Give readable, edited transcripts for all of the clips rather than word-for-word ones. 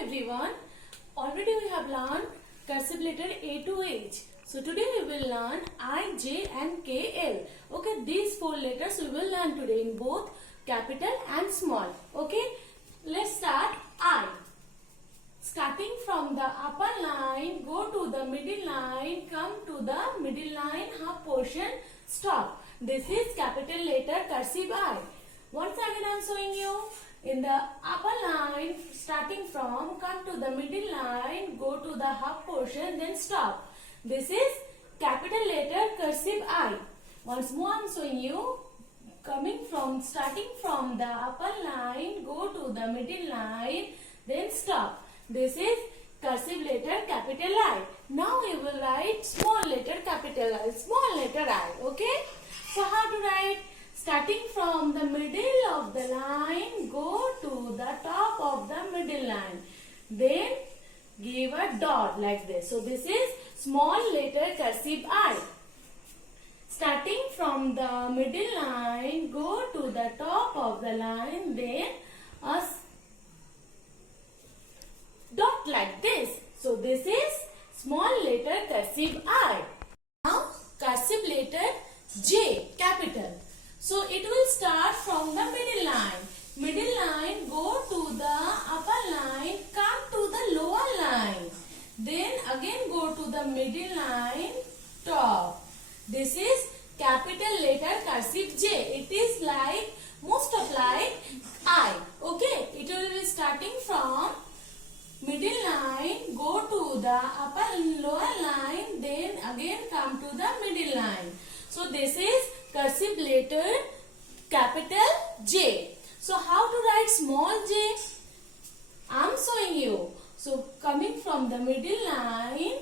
Everyone, already we have learned cursive letter A to H. So today we will learn I, J and K, L. Okay, these four letters we will learn today in both capital and small. Okay, let's start I. Starting from the upper line, go to the middle line, come to the middle line, half portion, stop. This is capital letter cursive I. Once again I am showing you. In the upper line, starting from, come to the middle line, go to the half portion, then stop. This is capital letter cursive I. Once more I am showing you. Starting from the upper line, go to the middle line, then stop. This is cursive letter capital I. Now we will write small letter capital I, small letter I. Okay? So how to write? Starting from the middle of the line, go to the top of the middle line. Then give a dot like this. So this is small letter cursive I. Starting from the middle line, go to the top of the line, then a dot like this. So this is small letter cursive I. Now cursive letter J, capital. So it will start from the middle line. Middle line, go to the upper line, come to the lower line. Then again go to the middle line, top. This is capital letter cursive J. It is like, most of like I. Okay, it will be starting from middle line, go to the upper and lower line, then again come to the middle line. So this is cursive letter capital J. So how to write small j? I am showing you. So coming from the middle line,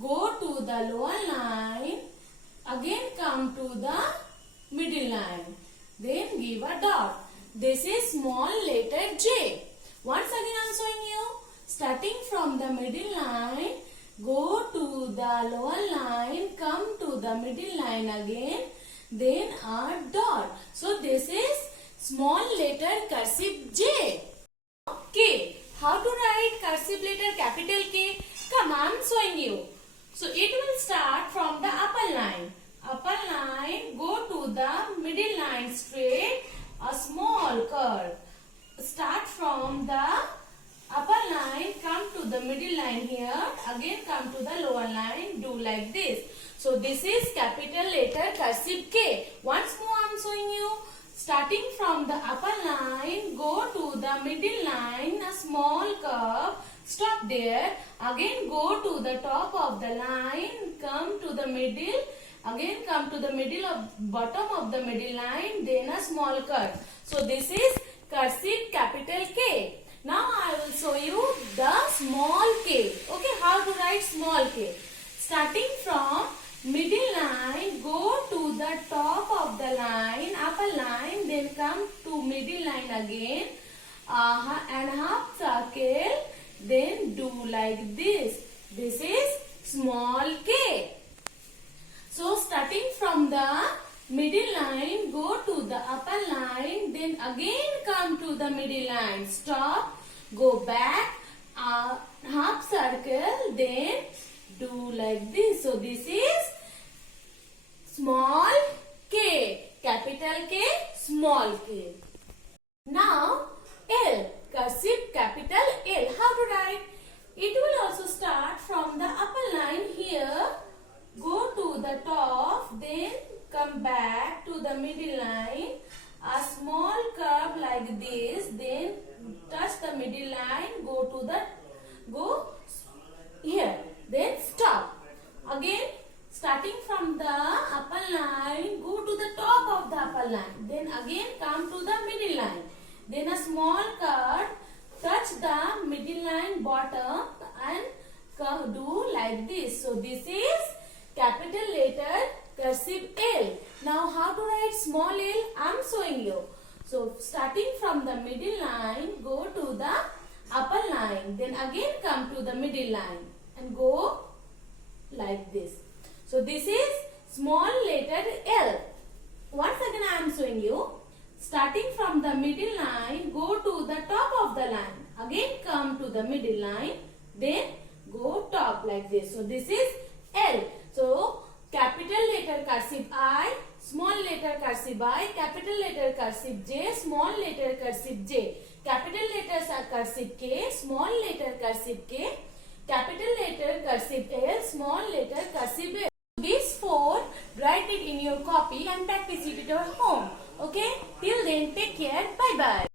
go to the lower line, again come to the middle line, then give a dot. This is small letter J. Once again I am showing you. Starting from the middle line, go to the lower line, come to the middle line again, then a dot. So this is small letter cursive J. K. How to write cursive letter capital K? Come, I am showing you. So it will start from the upper line. Upper line, go to the middle line straight, a small curve. Start from the upper line, come to the middle line here, again come to the lower line, do like this. So this is capital letter cursive K. Once more I am showing you. Starting from the upper line, go to the middle line, a small curve, stop there, again go to the top of the line, come to the middle, again come to the middle of bottom of the middle line, then a small curve. So this is cursive capital K. Now I will show you the small k. Okay, how to write small k. Starting from middle line, go to the top of the line, upper line, then come to middle line again, and half circle, then do like this. This is small k. So starting from the middle line, go to the upper line, then again come to the middle line, stop, go back, half circle, then do like this. So this is small k, capital K, small k. Now L, cursive capital L. How to write? It will also start from the upper line here, go to the top, then come back to the middle line, a small curve like this, then touch the middle line, go here, then stop. Again, starting from the upper line, go to the top of the upper line, then again come to the middle line, then a small curve, touch the middle line bottom and do like this. So this is capital letter cursive L. Now how to write small l? I am showing you. So starting from the middle line, go to the upper line, then again come to the middle line and go like this. So this is small letter L. Once again I am showing you. Starting from the middle line, go to the top of the line. Again come to the middle line. Then go top like this. So this is L. So capital letter cursive I, small letter cursive I, capital letter cursive J, small letter cursive J. Capital letters are cursive K, small letter cursive K, capital letter cursive L, small letter cursive L. These four, write it in your copy and practice it at your home. Okay? Till then, take care. Bye bye.